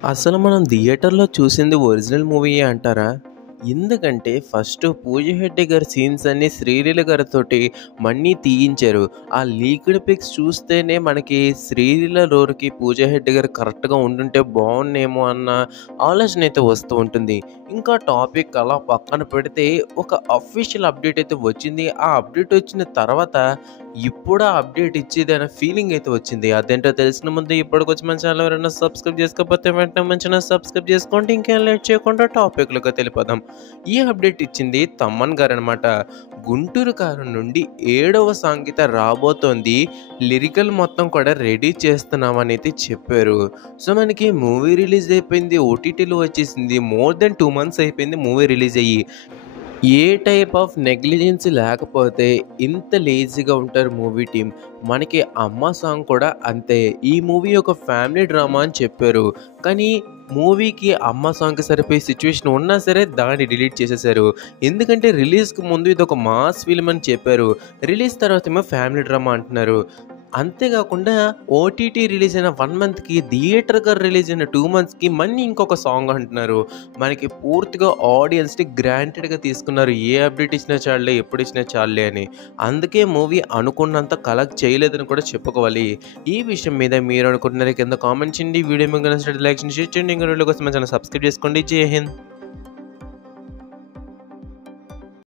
అసలు మనం థియేటర్‌లో చూసింది ఒరిజినల్ మూవీయే అంటారా? ఎందుకంటే ఫస్ట్ 'పూజ హెగ్డే' గారి సీన్స్ అన్నీ శ్రీలీల గారితోటి మళ్ళీ తీయించారు. ఆ లీక్డ్ పిక్స్ చూస్తేనే మనకి శ్రీలీల రోల్‌కి 'పూజ హెగ్డే' గారు కరెక్ట్‌గా ఉండుంటే బావున్నేమో అన్న ఆలోచన అయితే వస్తూ ఉంటుంది. ఇంకా టాపిక్ అలా పక్కన పెడితే ఒక అఫీషియల్ అప్డేట్ అయితే వచ్చింది. ఆ అప్డేట్ వచ్చిన తర్వాత ఇప్పుడు ఆ అప్డేట్ ఇచ్చేదనే ఫీలింగ్ అయితే వచ్చింది. అదేంటో తెలిసిన ముందు ఇప్పటికొచ్చి మన ఛానల్ ఎవరైనా సబ్స్క్రైబ్ చేసుకోకపోతే వెంటనే మన ఛానల్ సబ్స్క్రైబ్ చేసుకోండి. ఇంకేం లేట్ చేయకుండా టాపిక్‌లోకి వెళ్ళిపోదాం. ఈ అప్డేట్ ఇచ్చింది తమ్మన్ గారనమాట. 'గుంటూరు కారం' నుండి 7వ సంగీత రాబోతోంది. లిరికల్ మొత్తం కూడా రెడీ చేస్తున్నామనైతే చెప్పారు. సో, మనకి మూవీ రిలీజ్ అయిపోయింది. ఓటీటీలో వచ్చేసింది. మోర్ దెన్ 2 మంత్స్ అయిపోయింది మూవీ రిలీజ్ అయ్యి. ఏ టైప్ ఆఫ్ నెగ్లిజెన్సీ లేకపోతే ఇంత లేజీగా ఉంటారు మూవీ టీమ్. మనకి 'అమ్మ' సాంగ్ కూడా అంతే. ఈ మూవీ ఒక ఫ్యామిలీ డ్రామా అని చెప్పారు. కానీ మూవీకి 'అమ్మ' సాంగ్‌కి సరిపోయే సిట్యుయేషన్ ఉన్నా సరే దాన్ని డిలీట్ చేసేశారు. ఎందుకంటే రిలీజ్‌కి ముందు ఇదొక మాస్ ఫిల్మ్ అని చెప్పారు. రిలీజ్ తర్వాతేమో ఫ్యామిలీ డ్రామా అంటున్నారు. అంతేగాకుండా ఓటీటీ రిలీజ్ అయిన 1 మంత్‌కి, థియేటర్‌గా రిలీజ్ అయిన 2 మంత్స్‌కి మళ్ళీ ఇంకొక సాంగ్ అంటున్నారు. మనకి పూర్తిగా ఆడియన్స్‌ని గ్రాంటెడ్‌గా తీసుకున్నారు. ఏ అప్డేట్ ఇచ్చినా చాలులే, ఎప్పుడు ఇచ్చినా చాలులే అని. అందుకే మూవీ అనుకున్నంత కలెక్ట్ చేయలేదని కూడా చెప్పుకోవాలి. ఈ విషయం మీద మీరు అనుకుంటున్నారో కింద కామెంట్ చేయండి. వీడియో మీకు నచ్చినట్లయితే లైక్ చేయండి, షేర్ చేయండి. ఇంకా వీడియోల కోసం మన ఛానల్ సబ్స్క్రైబ్ చేసుకోండి. జై హింద్.